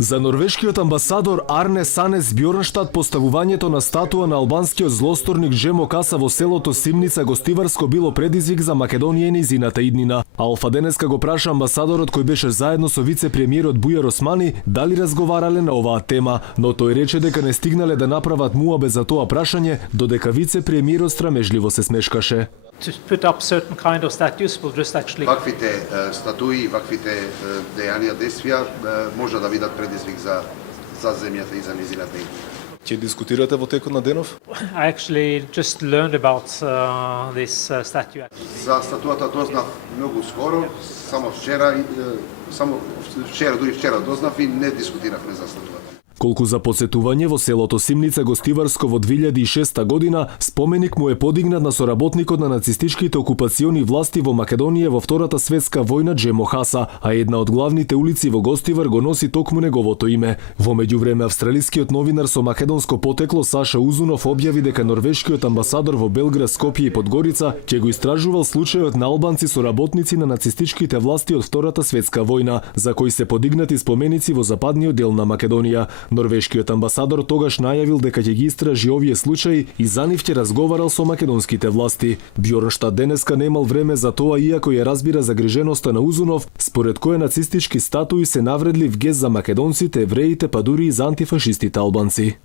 За норвешкиот амбасадор Арне Санес Бьорнштад поставувањето на статуа на албанскиот злосторник Джемо Каса во селото Симница Гостиварско било предизвик за Македонија и нејзината иднина. Алфа денеска го праша амбасадорот кој беше заедно со вице-премиерот Бујар Османи дали разговарале на оваа тема, но тој рече дека не стигнале да направат муабе за тоа прашање, додека вице-премиерот страмежливо се смешкаше. To put up certain kind of statues will just actually Ваквите статуи, ваквите дејанија, действија може да бидат предизвик за земјата и за низината иднина. Ќе дискутирате во текот на денов? I actually just learned about this statue. За статуата дознав многу скоро, само вчера дознав и не дискутиравме за статуата. Колку за посетување во селото Симница Гостиварско во 2006 година, споменик му е подигнат на соработникот на нацистичките окупациони власти во Македонија во Втората светска војна Джемо Хаса, а една од главните улици во Гостивар го носи токму неговото име. Во меѓувреме австралискиот новинар со македонско потекло Саша Узунов објави дека норвешкиот амбасадор во Белград, Скопје и Подгорица ќе го истражувал случајот на албанци соработници на нацистичките власти од Втората светска војна, за кои се подигнати споменици во западниот дел на Македонија. Норвешкиот амбасадор тогаш најавил дека ќе ги истражи овие случаи и за нив ќе разговарал со македонските власти. Бьорнштад денеска немал време за тоа, иако ја разбира загриженоста на Узунов, според која нацистички статуи се навредлив гест за македонците, евреите, па дури и за антифашистите албанци.